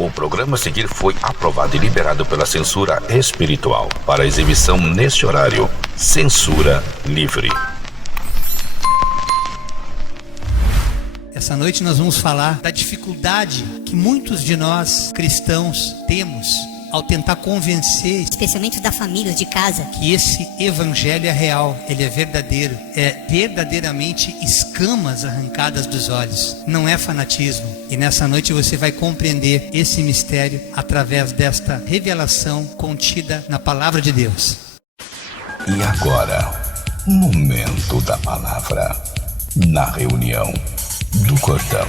O programa a seguir foi aprovado e liberado pela censura espiritual. Para exibição neste horário, censura livre. Essa noite nós vamos falar da dificuldade que muitos de nós cristãos temos ao tentar convencer, especialmente da família, de casa, que esse evangelho é real, ele é verdadeiro, é verdadeiramente escamas arrancadas dos olhos, não é fanatismo. E nessa noite você vai compreender esse mistério através desta revelação contida na palavra de Deus. E agora, momento da palavra, na reunião do Cordão.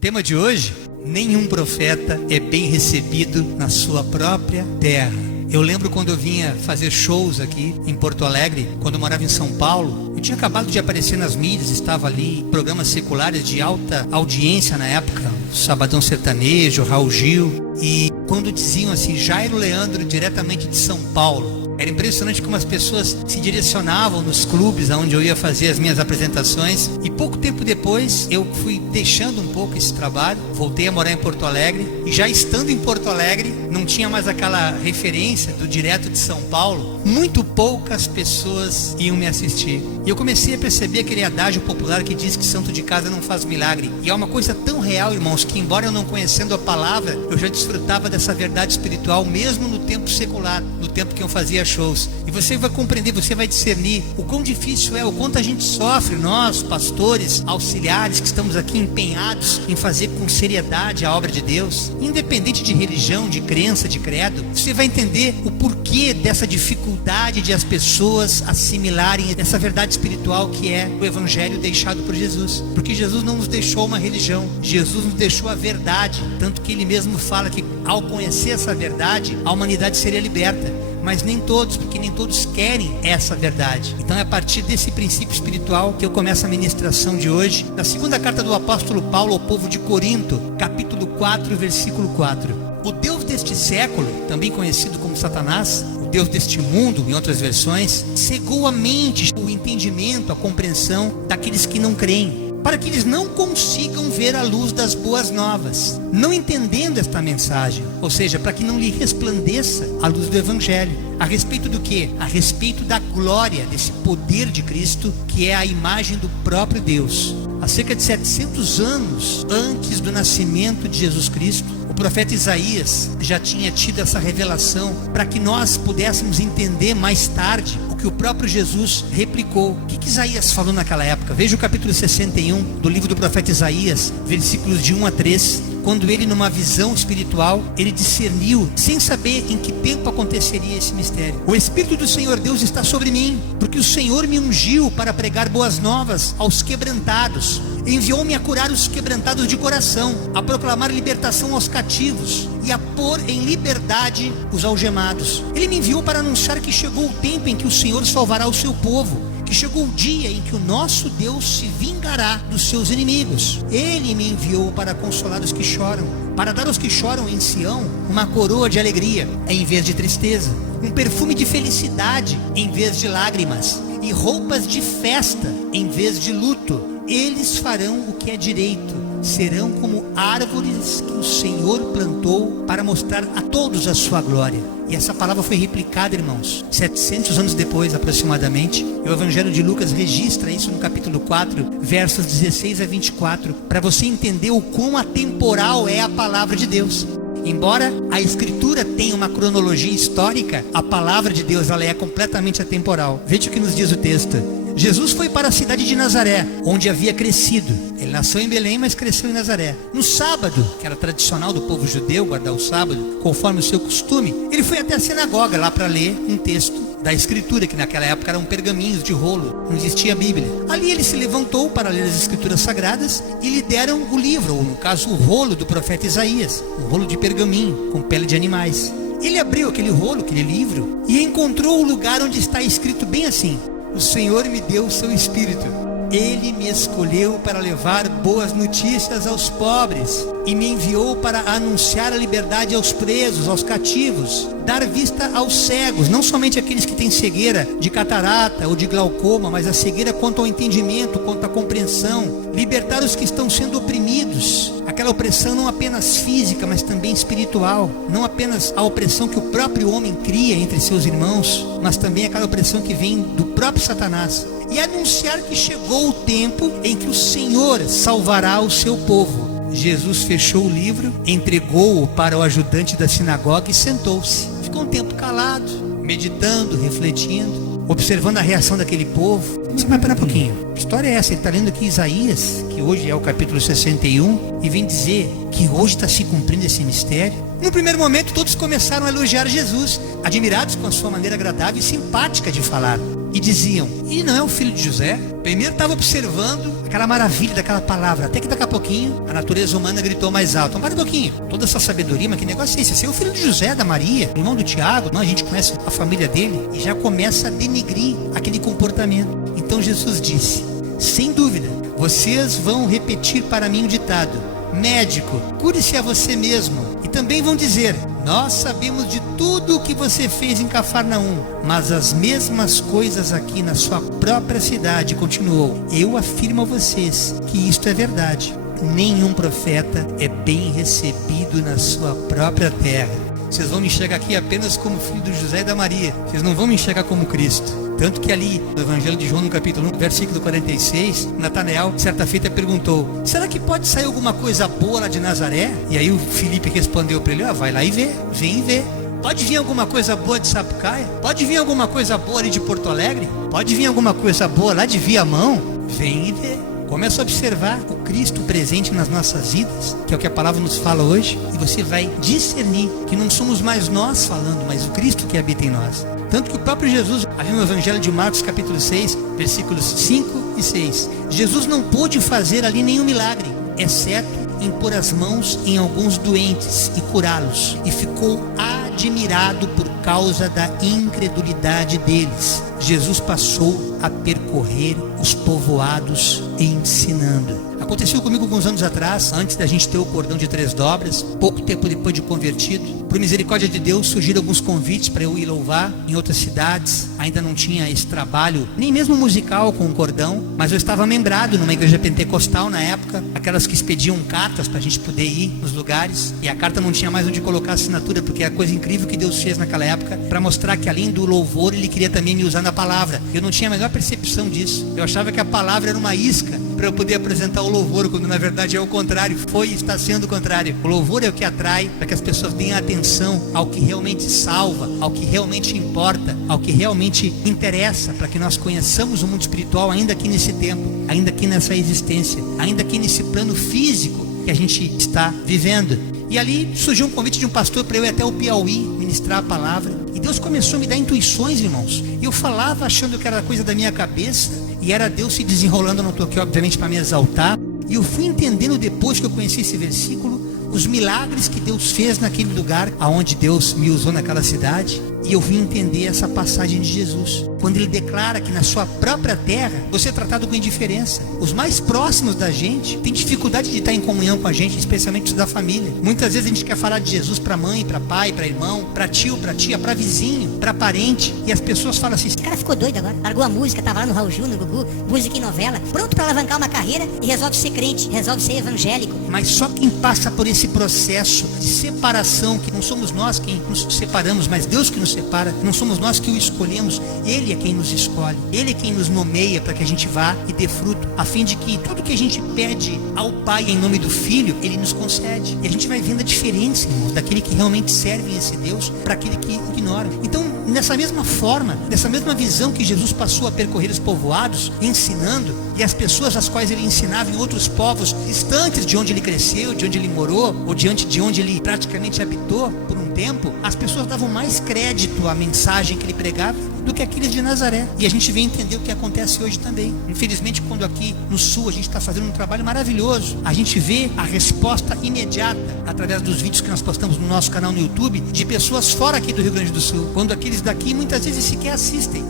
Tema de hoje: nenhum profeta é bem recebido na sua própria terra. Eu lembro quando eu vinha fazer shows aqui em Porto Alegre, quando eu morava em São Paulo. Eu tinha acabado de aparecer nas mídias, estava ali em programas seculares de alta audiência na época, Sabadão Sertanejo, Raul Gil. E quando diziam assim, Jairo Leandro diretamente de São Paulo, era impressionante como as pessoas se direcionavam nos clubes onde eu ia fazer as minhas apresentações. E pouco tempo depois eu fui deixando um pouco esse trabalho, voltei a morar em Porto Alegre. E já estando em Porto Alegre, não tinha mais aquela referência do direto de São Paulo. Muito poucas pessoas iam me assistir. E eu comecei a perceber aquele adágio popular que diz que santo de casa não faz milagre. E é uma coisa tão real, irmãos, que embora eu não conhecendo a palavra, eu já desfrutava dessa verdade espiritual mesmo no tempo secular, no tempo que eu fazia shows. E você vai compreender, você vai discernir o quão difícil é, o quanto a gente sofre, nós, pastores, auxiliares, que estamos aqui empenhados em fazer com seriedade a obra de Deus, independente de religião, de crença, de credo. Você vai entender o porquê dessa dificuldade de as pessoas assimilarem essa verdade espiritual que é o evangelho deixado por Jesus. Porque Jesus não nos deixou uma religião, Jesus nos deixou a verdade, tanto que ele mesmo fala que ao conhecer essa verdade, a humanidade seria liberta. Mas nem todos, porque nem todos querem essa verdade. Então é a partir desse princípio espiritual que eu começo a ministração de hoje, na segunda carta do apóstolo Paulo ao povo de Corinto, capítulo 4, versículo 4. O Deus deste século, também conhecido como Satanás, o Deus deste mundo, em outras versões, cegou a mente, o entendimento, a compreensão daqueles que não creem, para que eles não consigam ver a luz das boas novas, não entendendo esta mensagem, ou seja, para que não lhe resplandeça a luz do evangelho. A respeito do quê? A respeito da glória desse poder de Cristo, que é a imagem do próprio Deus. Há cerca de 700 anos antes do nascimento de Jesus Cristo, o profeta Isaías já tinha tido essa revelação para que nós pudéssemos entender mais tarde o que o próprio Jesus replicou. O que Isaías falou naquela época? Veja o capítulo 61 do livro do profeta Isaías, versículos de 1 a 3. Quando ele, numa visão espiritual, ele discerniu, sem saber em que tempo aconteceria esse mistério. O Espírito do Senhor Deus está sobre mim, porque o Senhor me ungiu para pregar boas novas aos quebrantados. Enviou-me a curar os quebrantados de coração, a proclamar libertação aos cativos e a pôr em liberdade os algemados. Ele me enviou para anunciar que chegou o tempo em que o Senhor salvará o seu povo, que chegou o dia em que o nosso Deus se vingará dos seus inimigos. Ele me enviou para consolar os que choram, para dar aos que choram em Sião uma coroa de alegria em vez de tristeza, um perfume de felicidade em vez de lágrimas, e roupas de festa em vez de luto. Eles farão o que é direito, serão como árvores que o Senhor plantou para mostrar a todos a sua glória. E essa palavra foi replicada, irmãos, 700 anos depois aproximadamente. E o Evangelho de Lucas registra isso no capítulo 4, versos 16 a 24, para você entender o quão atemporal é a palavra de Deus. Embora a Escritura tenha uma cronologia histórica, a palavra de Deus ela é completamente atemporal. Veja o que nos diz o texto. Jesus foi para a cidade de Nazaré, onde havia crescido. Ele nasceu em Belém, mas cresceu em Nazaré. No sábado, que era tradicional do povo judeu guardar o sábado, conforme o seu costume, ele foi até a sinagoga lá para ler um texto da Escritura, que naquela época eram pergaminhos de rolo, não existia a Bíblia. Ali ele se levantou para ler as Escrituras Sagradas e lhe deram o livro, ou no caso o rolo do profeta Isaías, um rolo de pergaminho com pele de animais. Ele abriu aquele rolo, aquele livro, e encontrou o lugar onde está escrito bem assim: o Senhor me deu o seu Espírito. Ele me escolheu para levar boas notícias aos pobres e me enviou para anunciar a liberdade aos presos, aos cativos, dar vista aos cegos, não somente aqueles que têm cegueira de catarata ou de glaucoma, mas a cegueira quanto ao entendimento, quanto à compreensão, libertar os que estão sendo oprimidos, Aquela opressão não apenas física, mas também espiritual. Não apenas a opressão que o próprio homem cria entre seus irmãos, mas também aquela opressão que vem do próprio Satanás. E anunciar que chegou o tempo em que o Senhor salvará o seu povo. Jesus fechou o livro, entregou-o para o ajudante da sinagoga e sentou-se. Ficou um tempo calado, meditando, refletindo, observando a reação daquele povo. Você vai parar um pouquinho. Que história é essa? Ele está lendo aqui Isaías, que hoje é o capítulo 61, e vem dizer que hoje está se cumprindo esse mistério. No primeiro momento, todos começaram a elogiar Jesus, admirados com a sua maneira agradável e simpática de falar. E diziam, ele não é o filho de José? Primeiro estava observando aquela maravilha daquela palavra, até que daqui a pouquinho a natureza humana gritou mais alto. Então, para um pouquinho, toda essa sabedoria, mas que negócio é esse? Esse é o filho de José, da Maria, irmão do Tiago. Não, a gente conhece a família dele e já começa a denegrir aquele comportamento. Então Jesus disse, sem dúvida, vocês vão repetir para mim o ditado, médico, cure-se a você mesmo. E também vão dizer, nós sabemos de tudo o que você fez em Cafarnaum, mas as mesmas coisas aqui na sua própria cidade. Continuou, eu afirmo a vocês que isto é verdade. Nenhum profeta é bem recebido na sua própria terra. Vocês vão me enxergar aqui apenas como filho do José e da Maria. Vocês não vão me enxergar como Cristo. Tanto que ali, no Evangelho de João, no capítulo 1, versículo 46, Natanael, certa feita, perguntou, será que pode sair alguma coisa boa lá de Nazaré? E aí o Filipe respondeu para ele, vai lá e vê, vem e vê. Pode vir alguma coisa boa de Sapucaia? Pode vir alguma coisa boa ali de Porto Alegre? Pode vir alguma coisa boa lá de Viamão? Vem e vê. Começa a observar o Cristo presente nas nossas vidas, que é o que a palavra nos fala hoje, e você vai discernir que não somos mais nós falando, mas o Cristo que habita em nós. Tanto que o próprio Jesus, ali no Evangelho de Marcos capítulo 6, versículos 5 e 6, Jesus não pôde fazer ali nenhum milagre, exceto impor as mãos em alguns doentes e curá-los, e ficou admirado por causa da incredulidade deles. Jesus passou a percorrer os povoados ensinando. Aconteceu comigo alguns anos atrás, antes da gente ter o cordão de 3 dobras, pouco tempo depois de convertido. Por misericórdia de Deus, surgiram alguns convites para eu ir louvar em outras cidades. Ainda não tinha esse trabalho, nem mesmo musical com o cordão, mas eu estava membrado numa igreja pentecostal na época, aquelas que expediam cartas para a gente poder ir nos lugares, e a carta não tinha mais onde colocar a assinatura, porque é a coisa incrível que Deus fez naquela época, para mostrar que além do louvor, Ele queria também me usar na palavra. Eu não tinha a menor percepção disso. Eu achava que a palavra era uma isca para eu poder apresentar o louvor, quando na verdade é o contrário, foi e está sendo o contrário. O louvor é o que atrai para que as pessoas deem atenção ao que realmente salva, ao que realmente importa, ao que realmente interessa, para que nós conheçamos o mundo espiritual ainda aqui nesse tempo, ainda aqui nessa existência, ainda aqui nesse plano físico que a gente está vivendo. E ali surgiu um convite de um pastor para eu ir até o Piauí ministrar a palavra, e Deus começou a me dar intuições, irmãos, e eu falava achando que era coisa da minha cabeça, e era Deus se desenrolando. Eu não estou aqui obviamente para me exaltar, e eu fui entendendo depois que eu conheci esse versículo, os milagres que Deus fez naquele lugar, aonde Deus me usou naquela cidade. E eu vim entender essa passagem de Jesus, quando Ele declara que na sua própria terra, você é tratado com indiferença. Os mais próximos da gente têm dificuldade de estar em comunhão com a gente, especialmente os da família. Muitas vezes a gente quer falar de Jesus para mãe, para pai, para irmão, para tio, para tia, para vizinho, para parente, e as pessoas falam assim, esse cara ficou doido agora, largou a música, tava lá no Raul Gil, no Gugu, música e novela, pronto para alavancar uma carreira e resolve ser crente, resolve ser evangélico. Mas só quem passa por esse processo de separação, que não somos nós quem nos separamos, mas Deus que nos separa, não somos nós que o escolhemos, Ele é quem nos escolhe, Ele é quem nos nomeia para que a gente vá e dê fruto, a fim de que tudo que a gente pede ao Pai em nome do Filho, Ele nos concede. E a gente vai vendo a diferença, irmãos, daquele que realmente serve esse Deus para aquele que ignora. Então, nessa mesma forma, nessa mesma visão que Jesus passou a percorrer os povoados, ensinando, e as pessoas às quais Ele ensinava em outros povos distantes de onde Ele cresceu, de onde Ele morou, ou diante de onde Ele praticamente habitou por um tempo, as pessoas davam mais crédito à mensagem que Ele pregava do que aqueles de Nazaré. E a gente vem entender o que acontece hoje também. Infelizmente, quando aqui no Sul a gente está fazendo um trabalho maravilhoso, a gente vê a resposta imediata através dos vídeos que nós postamos no nosso canal no YouTube, de pessoas fora aqui do Rio Grande do Sul, quando aqueles daqui muitas vezes sequer assistem.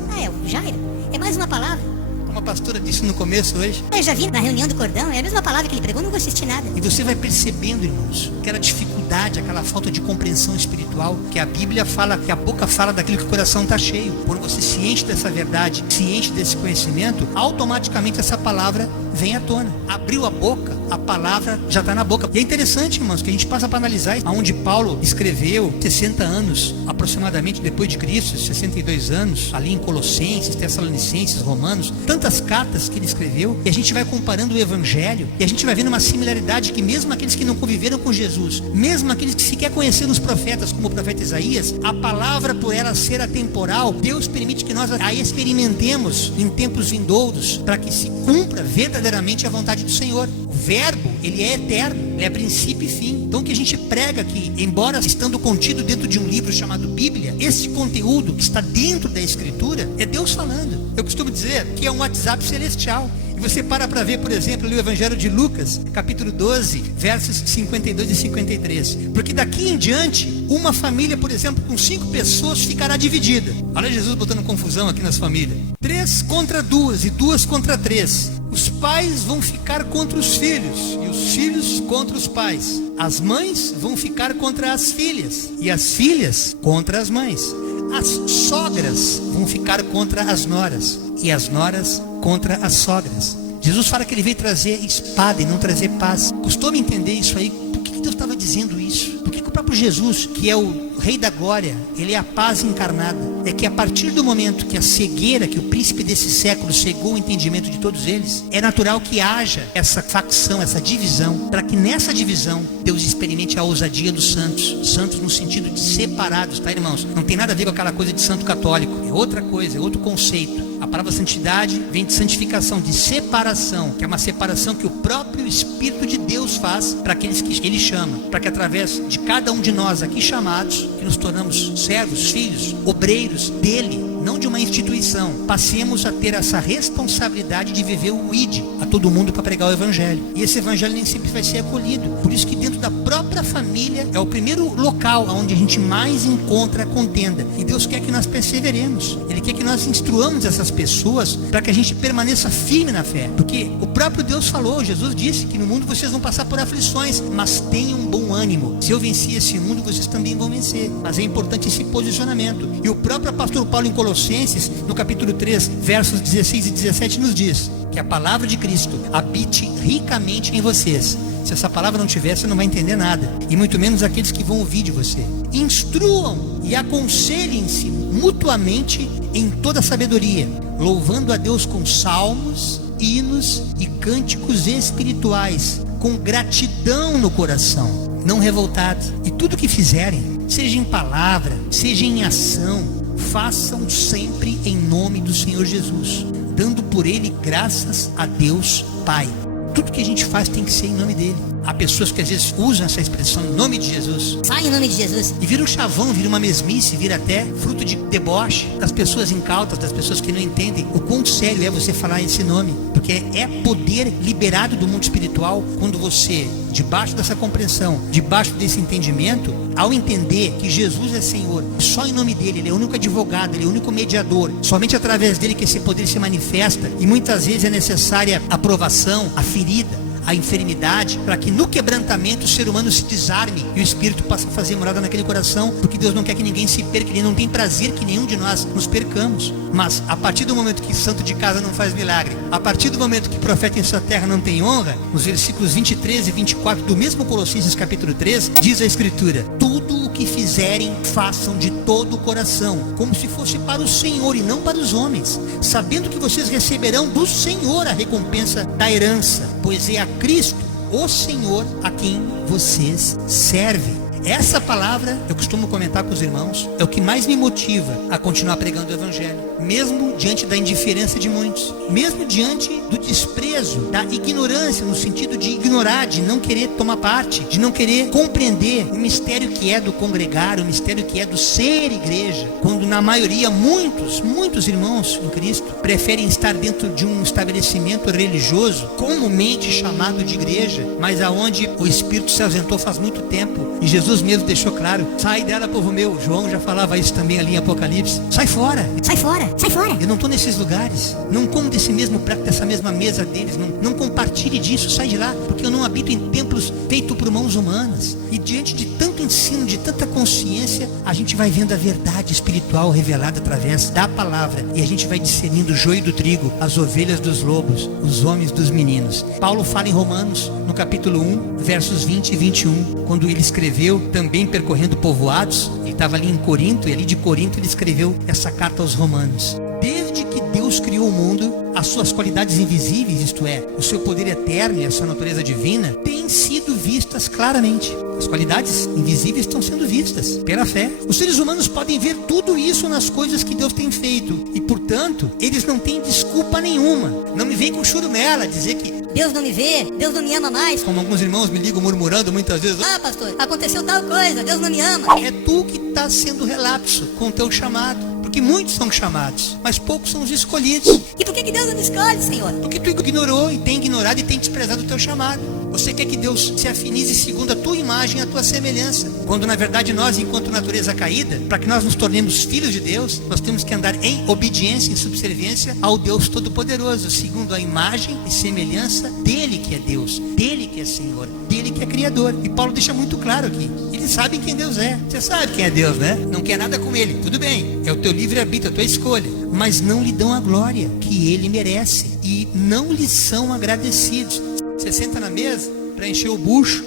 O Jairo, é mais uma palavra. Como a pastora disse no começo hoje, Eu já vi na reunião do cordão, é a mesma palavra que ele pregou, não vou assistir nada. e você vai percebendo, irmãos, aquela dificuldade, aquela falta de compreensão espiritual, que a Bíblia fala, que a boca fala daquilo que o coração está cheio. Quando você se enche dessa verdade, se enche desse conhecimento, automaticamente essa palavra vem à tona. Abriu a boca, a palavra já está na boca. E é interessante, irmãos, que a gente passa para analisar aonde Paulo escreveu 60 anos, aproximadamente depois de Cristo, 62 anos, ali em Colossenses, Tessalonicenses, Romanos, tantas cartas que ele escreveu, e a gente vai comparando o Evangelho, e a gente vai vendo uma similaridade que mesmo aqueles que não conviveram com Jesus, mesmo aqueles que sequer conheceram os profetas, como o profeta Isaías, a palavra, por ela ser atemporal, Deus permite que nós a experimentemos em tempos vindouros, para que se cumpra verdadeiramente a vontade do Senhor. O verbo, ele é eterno, ele é princípio e fim. Então o que a gente prega aqui, embora estando contido dentro de um livro chamado Bíblia, esse conteúdo que está dentro da Escritura, é Deus falando. Eu costumo dizer que é um WhatsApp celestial. E você para ver, por exemplo, ali o Evangelho de Lucas, capítulo 12, versos 52 e 53. Porque daqui em diante, uma família, por exemplo, com 5 pessoas ficará dividida. Olha Jesus botando confusão aqui nas famílias. 3 contra 2 e 2 contra 3. Os pais vão ficar contra os filhos e os filhos contra os pais. As mães vão ficar contra as filhas e as filhas contra as mães. As sogras vão ficar contra as noras e as noras contra as sogras. Jesus fala que ele veio trazer espada e não trazer paz. Custou me entender isso aí? Por que Deus estava dizendo isso? Por que o próprio Jesus, que é o Rei da Glória, ele é a paz encarnada? É que a partir do momento que a cegueira, que o príncipe desse século cegou o entendimento de todos eles, é natural que haja essa facção, essa divisão, para que nessa divisão Deus experimente a ousadia dos santos. Santos no sentido de separados, tá, irmãos? Não tem nada a ver com aquela coisa de santo católico, é outra coisa, é outro conceito. A palavra santidade vem de santificação, de separação, que é uma separação que o próprio Espírito de Deus faz para aqueles que Ele chama, para que através de cada um de nós aqui chamados, que nos tornamos servos, filhos, obreiros dele, não de uma instituição, passemos a ter essa responsabilidade de viver o ID a todo mundo para pregar o Evangelho. E esse Evangelho nem sempre vai ser acolhido. Por isso que dentro da própria família é o primeiro local onde a gente mais encontra a contenda. E Deus quer que nós perseveremos. Ele quer que nós instruamos essas pessoas para que a gente permaneça firme na fé. Porque o próprio Deus falou, Jesus disse que no mundo vocês vão passar por aflições, mas tenham bom ânimo. Se eu venci esse mundo, vocês também vão vencer. Mas é importante esse posicionamento. E o próprio apóstolo Paulo em Colossenses, no capítulo 3, versos 16 e 17, nos diz que a palavra de Cristo habite ricamente em vocês. Se essa palavra não tiver, você não vai entender nada, e muito menos aqueles que vão ouvir de você. Instruam e aconselhem-se mutuamente em toda sabedoria, louvando a Deus com salmos, hinos e cânticos espirituais, com gratidão no coração, não revoltados. E tudo que fizerem, seja em palavra, seja em ação, façam sempre em nome do Senhor Jesus, dando por ele graças a Deus Pai. Tudo que a gente faz tem que ser em nome dele. Há pessoas que às vezes usam essa expressão em nome de Jesus. Fala em nome de Jesus. E vira um chavão, vira uma mesmice, vira até fruto de deboche das pessoas incautas, das pessoas que não entendem o quão sério é você falar esse nome. Porque é poder liberado do mundo espiritual quando você, debaixo dessa compreensão, debaixo desse entendimento, ao entender que Jesus é Senhor, só em nome dele, ele é o único advogado, ele é o único mediador, somente através dele que esse poder se manifesta, e muitas vezes é necessária a provação, a ferida, a enfermidade, para que no quebrantamento o ser humano se desarme e o Espírito passe a fazer morada naquele coração, porque Deus não quer que ninguém se perca, Ele não tem prazer que nenhum de nós nos percamos. Mas a partir do momento que santo de casa não faz milagre, a partir do momento que profeta em sua terra não tem honra, nos versículos 23 e 24 do mesmo Colossenses capítulo 3, diz a Escritura: tudo o que fizerem, façam de todo o coração, como se fosse para o Senhor e não para os homens, sabendo que vocês receberão do Senhor a recompensa da herança, pois é a Cristo, o Senhor, a quem vocês servem. Essa palavra, eu costumo comentar com os irmãos, é o que mais me motiva a continuar pregando o Evangelho, mesmo diante da indiferença de muitos, mesmo diante do desprezo, da ignorância, no sentido de ignorar, de não querer tomar parte, de não querer compreender o mistério que é do congregar, o mistério que é do ser igreja, quando na maioria, muitos irmãos em Cristo preferem estar dentro de um estabelecimento religioso, comumente chamado de igreja, mas aonde o Espírito se ausentou faz muito tempo, e Jesus mesmo deixou claro: sai dela, povo meu. João já falava isso também ali em Apocalipse. Sai fora. Sai fora. Sai fora. Eu não estou nesses lugares. Não como desse mesmo prato, dessa mesma mesa deles. Não compartilhe disso, sai de lá. Porque eu não habito em templos feitos por mãos humanas. E diante de tanto ensino, de tanta consciência, a gente vai vendo a verdade espiritual revelada através da palavra. E a gente vai discernindo o joio do trigo, as ovelhas dos lobos, os homens dos meninos. Paulo fala em Romanos, no capítulo 1, versos 20 e 21. Quando ele escreveu, também percorrendo povoados, ele estava ali em Corinto, e ali de Corinto ele escreveu essa carta aos Romanos. Desde que Deus criou o mundo, as suas qualidades invisíveis, isto é, o seu poder eterno e a sua natureza divina, têm sido vistas claramente. As qualidades invisíveis estão sendo vistas pela fé. Os seres humanos podem ver tudo isso nas coisas que Deus tem feito. E, portanto, eles não têm desculpa nenhuma. Não me vem com churumela dizer que Deus não me vê, Deus não me ama mais. como alguns irmãos me ligam murmurando muitas vezes, Ah, pastor, aconteceu tal coisa, Deus não me ama. é tu que está sendo relapso com o teu chamado. Porque muitos são chamados, mas poucos são os escolhidos. E por que Deus não me escolhe, Senhor? Porque tu ignorou e tem ignorado e tem desprezado o teu chamado. Você quer que Deus se afinize segundo a tua imagem e a tua semelhança. Quando na verdade nós, enquanto natureza caída, para que nós nos tornemos filhos de Deus, nós temos que andar em obediência, em subserviência ao Deus Todo-Poderoso, segundo a imagem e semelhança dele que é Deus, dele que é Senhor, dele que é Criador. E Paulo deixa muito claro aqui, eles sabem quem Deus é. Você sabe quem é Deus, né? Não quer nada com ele, tudo bem, é o teu livre-arbítrio, a tua escolha, mas não lhe dão a glória que ele merece e não lhe são agradecidos. Você senta na mesa para encher o bucho,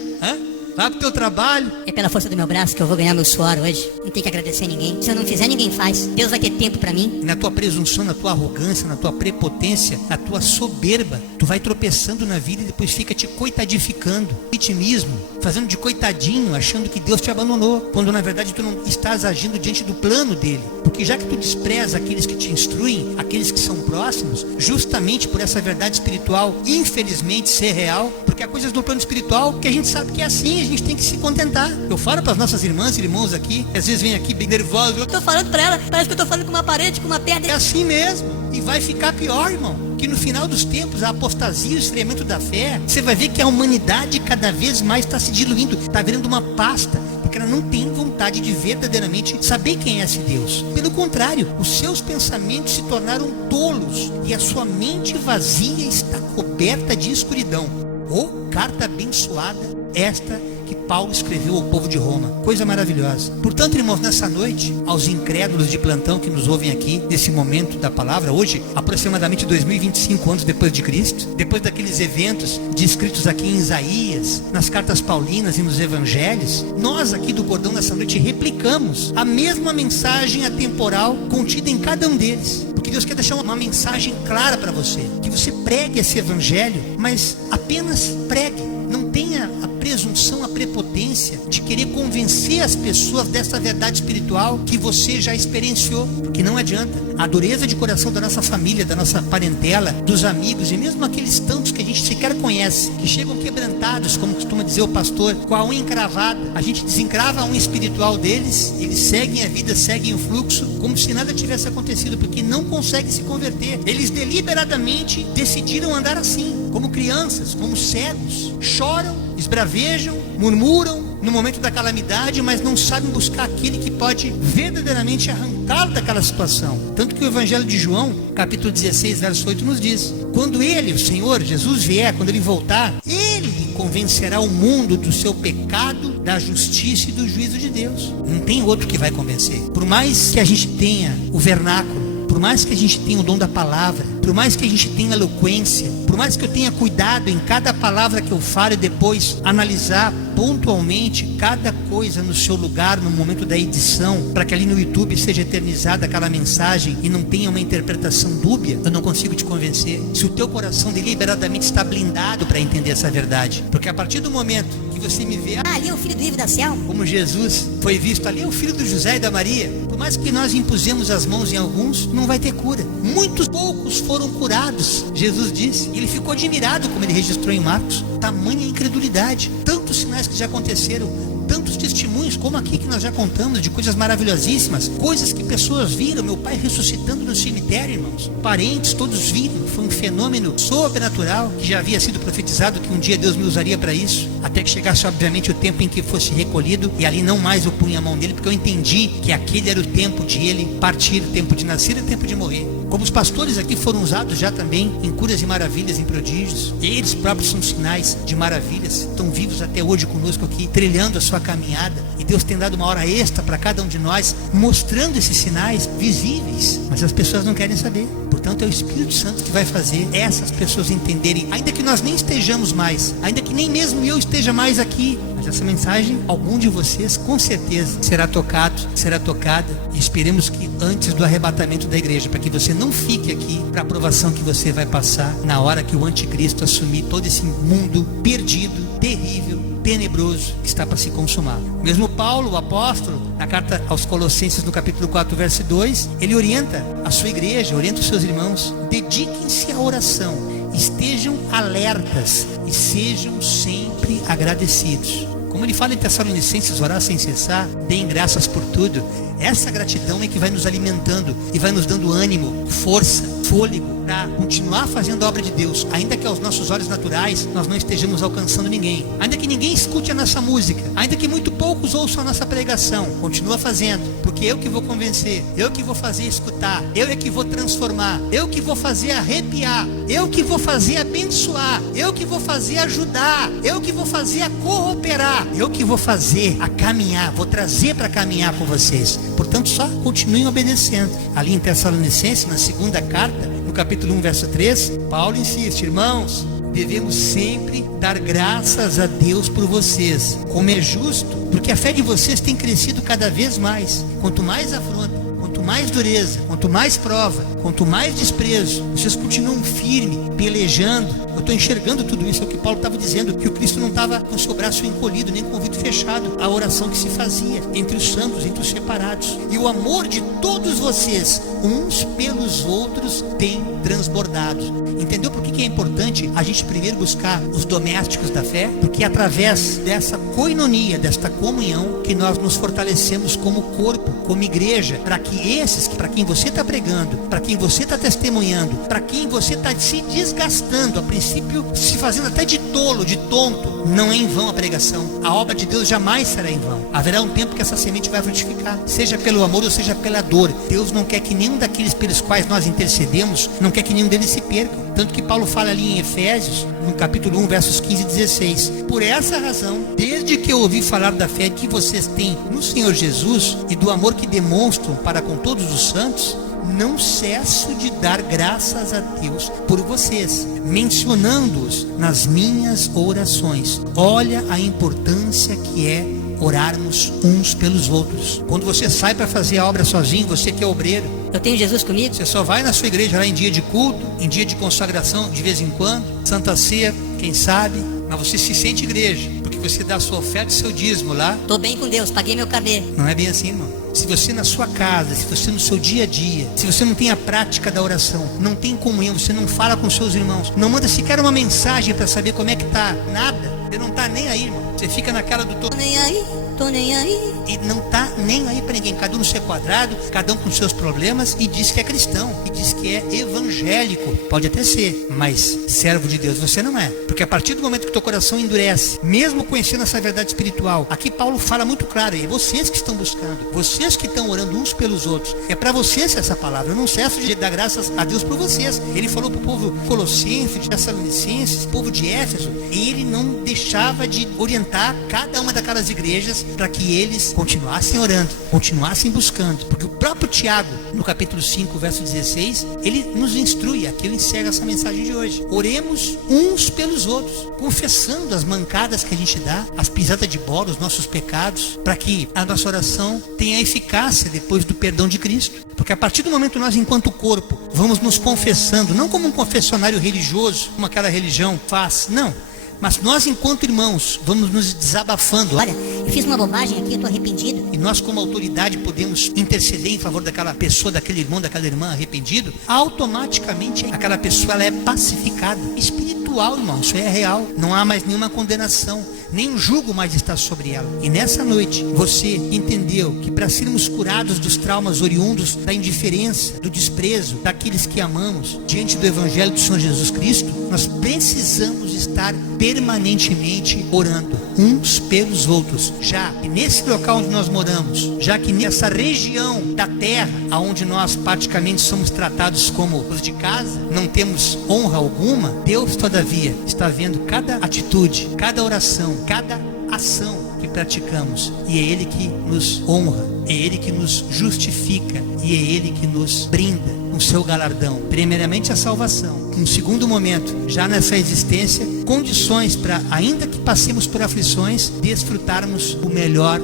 vai pro teu trabalho. É pela força do meu braço que eu vou ganhar meu suor hoje. Não tem que agradecer ninguém. Se eu não fizer, ninguém faz. Deus vai ter tempo pra mim. E na tua presunção, na tua arrogância, na tua prepotência, na tua soberba, tu vai tropeçando na vida e depois fica te coitadificando. Vitimismo, fazendo de coitadinho, achando que Deus te abandonou, quando na verdade tu não estás agindo diante do plano dele. Porque já que tu despreza aqueles que te instruem, aqueles que são próximos, justamente por essa verdade espiritual, infelizmente ser real, porque há coisas no plano espiritual que a gente sabe que é assim, a gente tem que se contentar. Eu falo para as nossas irmãs e irmãos aqui, que às vezes vêm aqui bem nervosos, Eu tô falando pra ela, parece que eu tô falando com uma parede, com uma pedra. é assim mesmo, e vai ficar pior, irmão, que no final dos tempos, a apostasia, o esfriamento da fé, você vai ver que a humanidade cada vez mais está se diluindo, está virando uma pasta, porque ela não tem vontade de verdadeiramente saber quem é esse Deus. Pelo contrário, os seus pensamentos se tornaram tolos, e a sua mente vazia está coberta de escuridão. Oh, carta abençoada esta que Paulo escreveu ao povo de Roma. Coisa maravilhosa. Portanto, irmãos, nessa noite, aos incrédulos de plantão que nos ouvem aqui, nesse momento da palavra, hoje, aproximadamente 2025 anos depois de Cristo, depois daqueles eventos descritos aqui em Isaías, nas cartas paulinas e nos evangelhos, nós aqui do Cordão nessa noite replicamos a mesma mensagem atemporal contida em cada um deles. Porque Deus quer deixar uma mensagem clara para você, que você pregue esse evangelho, mas apenas pregue. Não tenha a presunção, a prepotência de querer convencer as pessoas dessa verdade espiritual que você já experienciou, porque não adianta. A dureza de coração da nossa família, da nossa parentela, dos amigos e mesmo aqueles tantos que a gente sequer conhece, que chegam quebrantados, como costuma dizer o pastor, com a unha encravada. A gente desencrava a unha espiritual deles, eles seguem a vida, seguem o fluxo, como se nada tivesse acontecido, porque não conseguem se converter. Eles deliberadamente decidiram andar assim, como crianças, como cegos, choram, esbravejam, murmuram no momento da calamidade, mas não sabem buscar aquele que pode verdadeiramente arrancá-lo daquela situação. Tanto que o Evangelho de João, capítulo 16, verso 8, nos diz: quando ele, o Senhor Jesus, vier, quando ele voltar, ele convencerá o mundo do seu pecado, da justiça e do juízo de Deus. Não tem outro que vai convencer. Por mais que a gente tenha o vernáculo, por mais que a gente tenha o dom da palavra, por mais que a gente tenha eloquência, por mais que eu tenha cuidado em cada palavra que eu falo e depois analisar pontualmente cada coisa no seu lugar no momento da edição, para que ali no YouTube seja eternizada aquela mensagem e não tenha uma interpretação dúbia, eu não consigo te convencer. Se o teu coração deliberadamente está blindado para entender essa verdade, porque a partir do momento que você me vê, Ali é o filho do Ivo da Selma. como Jesus foi visto, ali é o filho do José e da Maria, por mais que nós impusemos as mãos em alguns, não vai ter cura. Muitos poucos foram curados, Jesus disse. Ele ficou admirado, como ele registrou em Marcos, tamanha incredulidade, tantos sinais que já aconteceram, tantos testemunhos como aqui que nós já contamos, de coisas maravilhosíssimas, coisas que pessoas viram, meu pai ressuscitando no cemitério, irmãos, parentes todos viram. Foi um fenômeno sobrenatural que já havia sido profetizado que um dia Deus me usaria para isso, até que chegasse obviamente o tempo em que fosse recolhido, e ali não mais eu punha a mão nele, porque eu entendi que aquele era o tempo de ele partir, o tempo de nascer e o tempo de morrer. Como os pastores aqui foram usados já também em curas e maravilhas, em prodígios, eles próprios são sinais de maravilhas, estão vivos até hoje conosco aqui, trilhando a sua caminhada, e Deus tem dado uma hora extra para cada um de nós, mostrando esses sinais visíveis, mas as pessoas não querem saber. Portanto, é o Espírito Santo que vai fazer essas pessoas entenderem, ainda que nós nem estejamos mais, ainda que nem mesmo eu esteja mais aqui, mas essa mensagem, algum de vocês com certeza será tocado, será tocada, e esperemos que antes do arrebatamento da igreja, para que você não fique aqui para a provação que você vai passar na hora que o anticristo assumir todo esse mundo perdido, terrível, tenebroso, que está para se consumar. Mesmo Paulo, o apóstolo, na carta aos Colossenses, no capítulo 4, verso 2, ele orienta a sua igreja, orienta os seus irmãos: dediquem-se à oração, estejam alertas e sejam sempre agradecidos. Como ele fala em Tessalonicenses, orar sem cessar, deem graças por tudo. Essa gratidão é que vai nos alimentando e vai nos dando ânimo, força, fôlego para continuar fazendo a obra de Deus, ainda que aos nossos olhos naturais nós não estejamos alcançando ninguém, ainda que ninguém escute a nossa música, ainda que muito poucos ouçam a nossa pregação. Continua fazendo, porque eu que vou convencer, eu que vou fazer escutar, eu é que vou transformar, eu que vou fazer arrepiar, eu que vou fazer abençoar, eu que vou fazer ajudar, eu que vou fazer a cooperar, eu que vou fazer a caminhar, vou trazer para caminhar com vocês. Portanto, só continuem obedecendo. Ali em Tessalonicenses, na segunda carta, no capítulo 1, verso 3, Paulo insiste: irmãos, devemos sempre dar graças a Deus por vocês, como é justo, porque a fé de vocês tem crescido cada vez mais. Quanto mais afronta, quanto mais dureza, quanto mais prova, quanto mais desprezo, vocês continuam firmes, pelejando. Eu estou enxergando tudo isso, é o que Paulo estava dizendo, que o Cristo não estava com o seu braço encolhido, nem com o ouvido fechado. A oração que se fazia entre os santos, entre os separados. E o amor de todos vocês, uns pelos outros, tem transbordado. Entendeu por que é importante a gente primeiro buscar os domésticos da fé? Porque é através dessa koinonia, desta comunhão, que nós nos fortalecemos como corpo, como igreja, para que esses, para quem você está pregando, para quem você está testemunhando, para quem você está se desgastando, a princípio se fazendo até de tolo, de tonto, não é em vão a pregação. A obra de Deus jamais será em vão. Haverá um tempo que essa semente vai frutificar, seja pelo amor ou seja pela dor. Deus não quer que nenhum daqueles pelos quais nós intercedemos, não quer que nenhum deles se percam. Tanto que Paulo fala ali em Efésios, no capítulo 1, versos 15 e 16: por essa razão, desde que eu ouvi falar da fé que vocês têm no Senhor Jesus e do amor que demonstram para com todos os santos, não cesso de dar graças a Deus por vocês, mencionando-os nas minhas orações. Olha a importância que é orarmos uns pelos outros. Quando você sai para fazer a obra sozinho, você que é obreiro, eu tenho Jesus comigo. Você só vai na sua igreja lá em dia de culto, em dia de consagração, de vez em quando, Santa Ceia, quem sabe, mas você se sente igreja, porque você dá a sua oferta e seu dízimo lá. Tô bem com Deus, paguei meu cabê. Não é bem assim, irmão. Se você na sua casa, se você no seu dia a dia, se você não tem a prática da oração, não tem comunhão, você não fala com seus irmãos, não manda sequer uma mensagem para saber como é que tá, nada, você não tá nem aí, irmão. Você fica naquela do tô nem aí, tô nem aí. E não tá nem aí para ninguém, cada um no seu quadrado, cada um com seus problemas, e diz que é cristão, e diz que é evangélico. Pode até ser, mas servo de Deus você não é. Porque a partir do momento que teu coração endurece, mesmo conhecendo essa verdade espiritual, aqui Paulo fala muito claro, é vocês que estão buscando, vocês que estão orando uns pelos outros, é para vocês essa palavra. Eu não cesso de dar graças a Deus por vocês. Ele falou para o povo colossense, de Tessalonicenses, povo de Éfeso, e ele não deixava de orientar cada uma daquelas igrejas para que eles continuassem orando, continuassem buscando, porque o próprio Tiago, no capítulo 5, verso 16, ele nos instrui. Aqui eu encerro essa mensagem de hoje: oremos uns pelos outros, confessando as mancadas que a gente dá, as pisadas de bola, os nossos pecados, para que a nossa oração tenha eficácia depois do perdão de Cristo. Porque a partir do momento nós, enquanto corpo, vamos nos confessando, não como um confessionário religioso, como aquela religião faz, não, mas nós, enquanto irmãos, vamos nos desabafando. Olha, eu fiz uma bobagem aqui, eu estou arrependido. E nós, como autoridade, podemos interceder em favor daquela pessoa, daquele irmão, daquela irmã arrependido. Automaticamente aquela pessoa ela é pacificada. Espiritual, irmão, isso é real. Não há mais nenhuma condenação. nenhum jugo mais está sobre ela. E nessa noite, você entendeu que para sermos curados dos traumas oriundos da indiferença, do desprezo daqueles que amamos, diante do Evangelho do Senhor Jesus Cristo, nós precisamos estar permanentemente orando uns pelos outros, já que nesse local onde nós moramos, já que nessa região da terra, aonde nós praticamente somos tratados como os de casa, não temos honra alguma, Deus todavia está vendo cada atitude, cada oração, cada ação que praticamos, e é Ele que nos honra, é Ele que nos justifica, e é Ele que nos brinda com seu galardão, primeiramente a salvação, em segundo momento, já nessa existência, condições para, ainda que passemos por aflições, desfrutarmos o melhor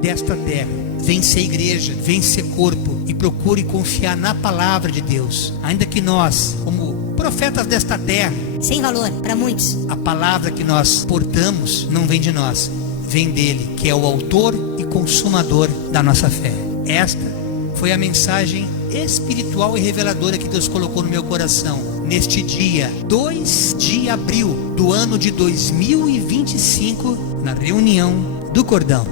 desta terra. Vem ser igreja, vem ser corpo, e procure confiar na palavra de Deus, ainda que nós, como profetas desta terra, sem valor para muitos, a palavra que nós portamos não vem de nós, vem dele, que é o autor e consumador da nossa fé. Esta foi a mensagem espiritual e reveladora que Deus colocou no meu coração neste dia 2 de abril do ano de 2025, na reunião do Cordão.